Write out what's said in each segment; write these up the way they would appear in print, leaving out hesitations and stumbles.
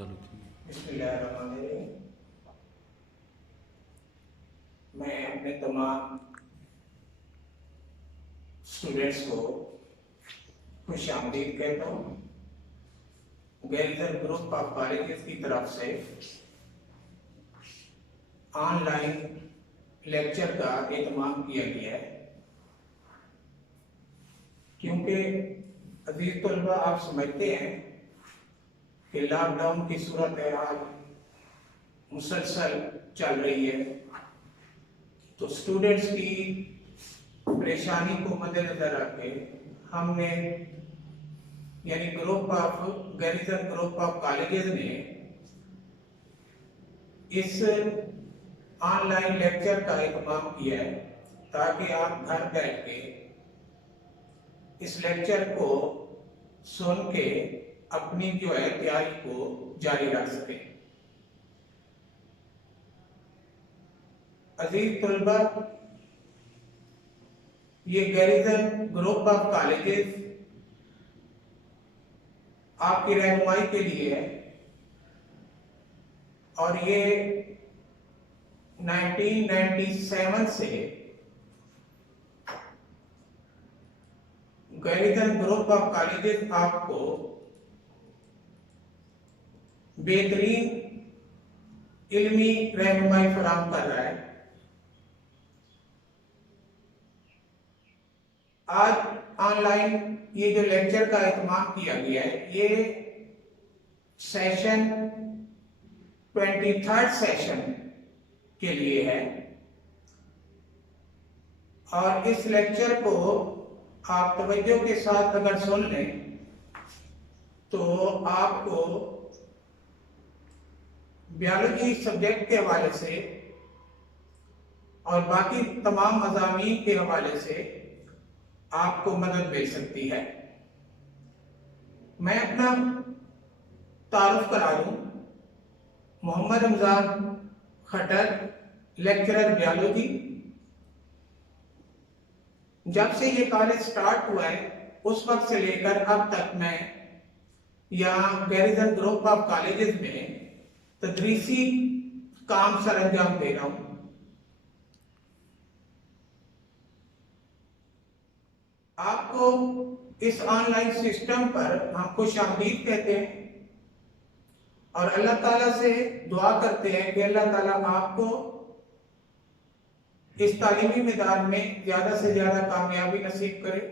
चलो ठीक है। बिस्मिल्लाहिर्रहमानिर्रहीम। मैं अपने तमाम स्टूडेंट्स को खुशामदीद कहता हूँ। गैरिजन ग्रुप ऑफ कॉलेजेस की तरफ से ऑनलाइन लेक्चर का एहतमाम किया गया है, क्योंकि अजीज तलबा आप समझते हैं कि लॉकडाउन की सूरत हाल मुसलसल चल रही है, तो स्टूडेंट्स की परेशानी को मद्देनजर रख के हमने यानी गैरिजन ग्रुप ऑफ कॉलेजेस ने इस ऑनलाइन लेक्चर का एहतमाम किया है, ताकि आप घर बैठ के इस लेक्चर को सुन के अपनी जो है तैयारी को जारी रख सके। अजीज तलबा, ये गैरिजन ग्रुप ऑफ कॉलेजेस आपकी रहनुमाई के लिए है और ये 1997 से गैरिजन ग्रुप ऑफ कॉलेजेस आपको बेहतरीन इल्मी रहनुमाई फराहम कर रहा है। आज ऑनलाइन ये जो लेक्चर का एहतमाम किया गया है, ये सेशन 23rd सेशन के लिए है और इस लेक्चर को आप तवज्जो के साथ अगर सुन लें तो आपको बायोलॉजी सब्जेक्ट के हवाले से और बाकी तमाम मज़ामीन के हवाले से आपको मदद मिल सकती है। मैं अपना तारुफ करा दूं, मोहम्मद रमजान खट्टर, लेक्चरर बायोलॉजी। जब से ये कॉलेज स्टार्ट हुआ है उस वक्त से लेकर अब तक मैं यहाँ गैरिजन ग्रुप ऑफ कॉलेजेस में तदरीसी काम सर अंजाम दे रहा हूँ। आपको इस ऑनलाइन सिस्टम पर हम खुशामदीद कहते हैं और अल्लाह ताला से दुआ करते हैं कि अल्लाह ताला आपको इस तालीमी मैदान में ज्यादा से ज्यादा कामयाबी नसीब करे।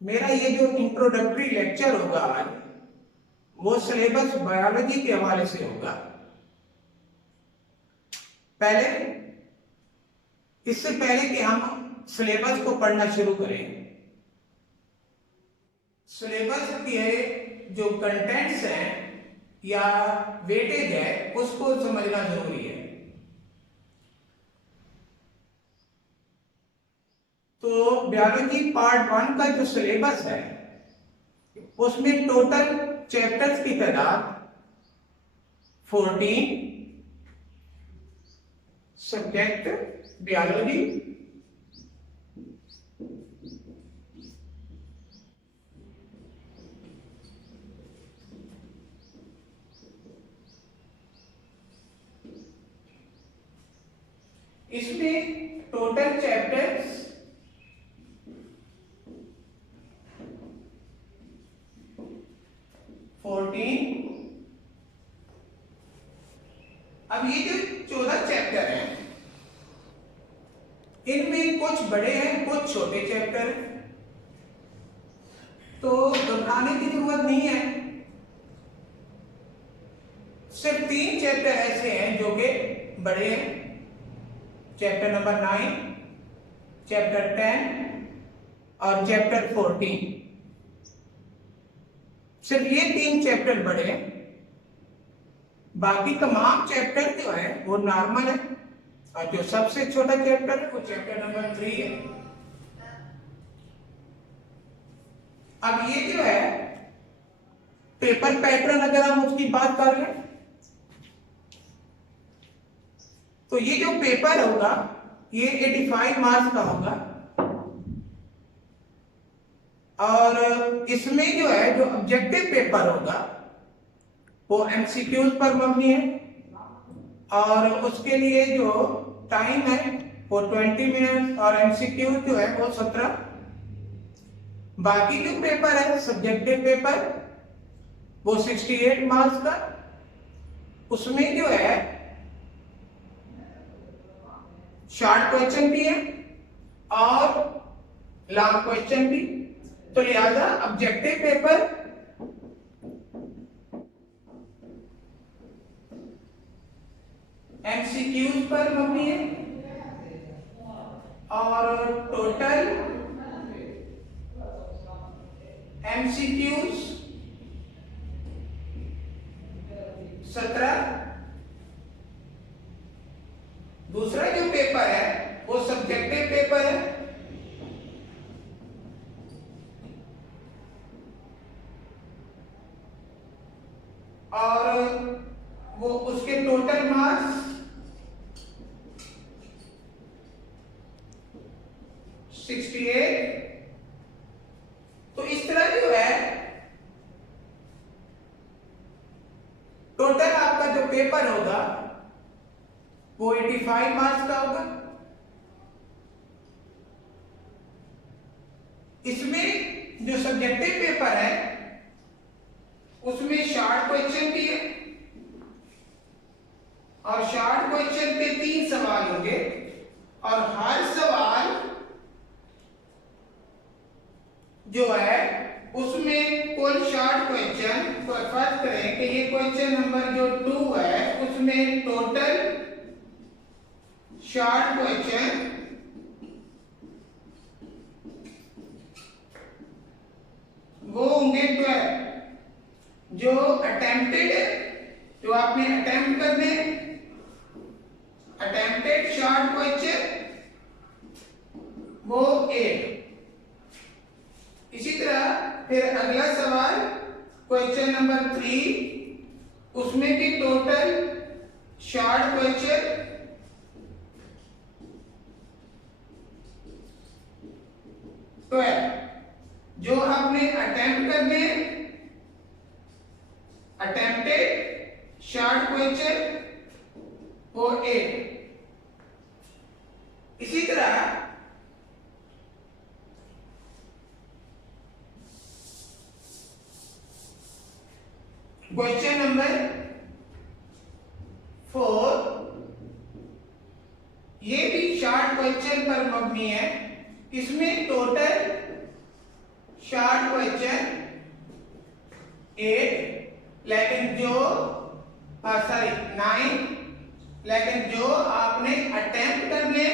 मेरा ये जो इंट्रोडक्टरी लेक्चर होगा आज, वो सिलेबस बायोलॉजी के हवाले से होगा। इससे पहले कि हम सिलेबस को पढ़ना शुरू करें, सिलेबस के जो कंटेंट्स हैं या वेटेज है उसको समझना जरूरी है। तो बायोलॉजी पार्ट 1 का जो सिलेबस है उसमें टोटल चैप्टर्स की तादाद 14, सब्जेक्ट बायोलॉजी, इसमें टोटल चैप्टर्स 14। अब ये जो 14 चैप्टर हैं, इनमें कुछ बड़े हैं, कुछ छोटे चैप्टर हैं, तो घबराने की जरूरत नहीं है। सिर्फ 3 चैप्टर ऐसे हैं जो कि बड़े हैं, चैप्टर नंबर 9, चैप्टर 10 और चैप्टर 14। सिर्फ ये 3 चैप्टर बड़े हैं, बाकी तमाम चैप्टर जो है वो नॉर्मल है और जो सबसे छोटा चैप्टर है वो चैप्टर नंबर 3 है। अब ये जो है पेपर पैटर्न, अगर हम उसकी बात कर लें तो ये जो पेपर होगा ये 85 मार्क्स का होगा और इसमें जो है जो ऑब्जेक्टिव पेपर होगा वो एमसीक्यूज पर मबनी है और उसके लिए जो टाइम है वो 20 मिनट और एमसीक्यूज जो है वो 17। बाकी जो पेपर है सब्जेक्टिव पेपर वो 68 मार्क्स का, उसमें जो है शॉर्ट क्वेश्चन भी है और लॉन्ग क्वेश्चन भी। तो लिहाजा ऑब्जेक्टिव पेपर एमसीक्यूज पर मबनी है और टोटल एमसीक्यूज 17। दूसरा जो पेपर है वो सब्जेक्टिव पेपर है और वो उसके टोटल मार्क्स 68। तो इस तरह जो है टोटल आपका जो पेपर होगा वो 85 मार्क्स का होगा। इसमें जो सब्जेक्टिव पेपर है उसमें शॉर्ट क्वेश्चन भी है और शॉर्ट क्वेश्चन पे 3 सवाल होंगे और हर सवाल जो है उसमें कुल शॉर्ट क्वेश्चन तो फर्ज करें कि ये क्वेश्चन नंबर जो 2 है उसमें टोटल शॉर्ट क्वेश्चन वो होंगे 12। जो अटेम्प्टेड है जो आपने अटेम्प्ट करने अटेम्प्टेड शॉर्ट क्वेश्चन वो 8। इसी तरह फिर अगला सवाल क्वेश्चन नंबर 3 उसमें भी टोटल शॉर्ट क्वेश्चन 12। जो आपने अटेम्प्ट करने अटेम्प्टेड शॉर्ट क्वेश्चन वो 8। इसी तरह क्वेश्चन नंबर 4 ये भी शॉर्ट क्वेश्चन पर मबनी है। इसमें टोटल शॉर्ट क्वेश्चन 8 लेकिन जो 9 लेकिन जो आपने अटेम्प्ट करने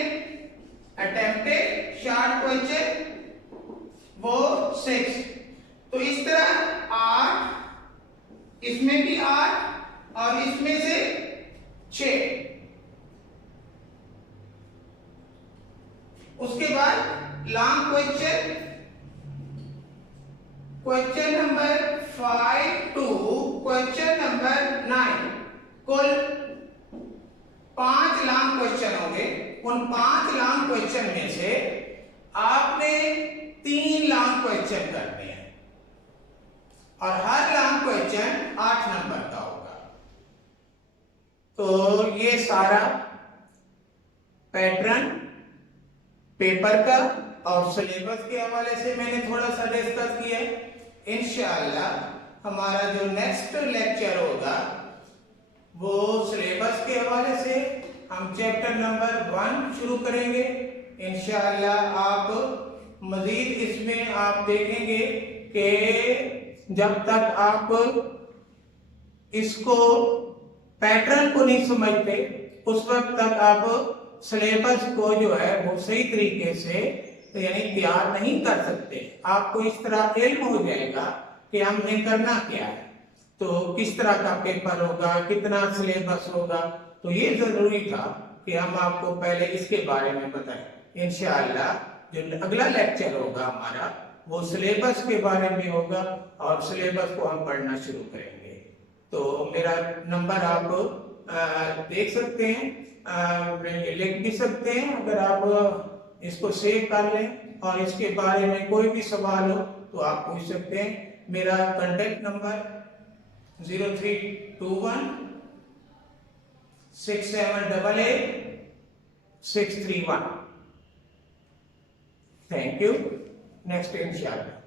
अटेम्प्टेड शॉर्ट क्वेश्चन वो 6। तो इस तरह 8 इसमें भी 8 और इसमें से 6। उसके बाद long question question number 5 to question number 9 कुल 5 लॉन्ग क्वेश्चन होंगे। उन 5 लॉन्ग क्वेश्चन में से आपने 3 लॉन्ग क्वेश्चन करने हैं और हर लॉन्ग क्वेश्चन 8 नंबर का होगा। तो ये सारा पैटर्न पेपर का और सिलेबस के हवाले से मैंने थोड़ा सा डिस्कस किया है। इंशाअल्लाह हमारा जो नेक्स्ट लेक्चर होगा वो सिलेबस के हवाले से हम चैप्टर नंबर 1 शुरू करेंगे। इंशाअल्लाह आप मजीद इसमें आप देखेंगे कि जब तक आप इसको पैटर्न को नहीं समझते उस वक्त तक आप सिलेबस को जो है वो सही तरीके से यानी तैयार नहीं कर सकते। आपको इस तरह इल्म हो जाएगा कि हमने करना क्या है, तो किस तरह का पेपर होगा, कितना सिलेबस होगा। तो ये जरूरी था कि हम आपको पहले इसके बारे में बताएं। इंशाअल्लाह जो अगला लेक्चर होगा हमारा वो सिलेबस के बारे में होगा और सिलेबस को हम पढ़ना शुरू करेंगे। तो मेरा नंबर आप देख सकते हैं, लिख भी सकते हैं। अगर आप इसको सेव कर लें और इसके बारे में कोई भी सवाल हो तो आप पूछ सकते हैं। मेरा contact number 0321 6788 631। Thank you. Next इंशाल्लाह।